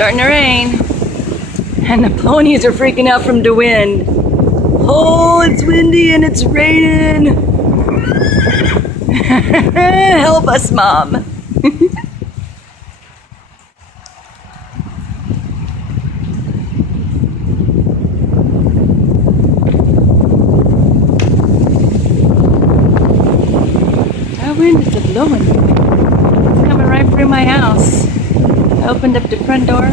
starting to rain. And the ponies are freaking out from the wind. Oh, it's windy and it's raining. Help us, Mom. That wind is blowing. It's coming right through my house. I opened up the front door.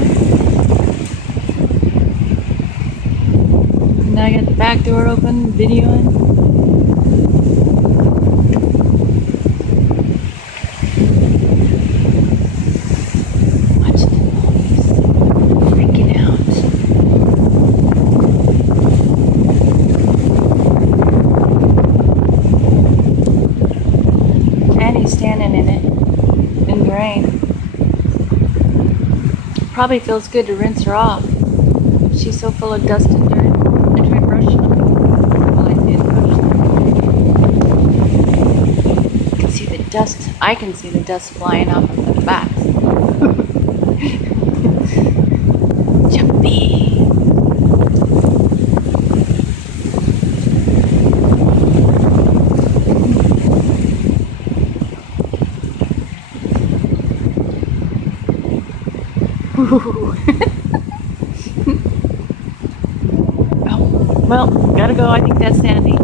Now I got the back door open, videoing. Watch the ponies. Freaking out. And he's standing in it, in the rain. Probably feels good to rinse her off. She's so full of dust and dirt. I tried brushing them. Well, I did brush them. You can see the dust. I can see the dust flying off of the backs. Jumpy. Oh, well, gotta go. I think that's Sandy.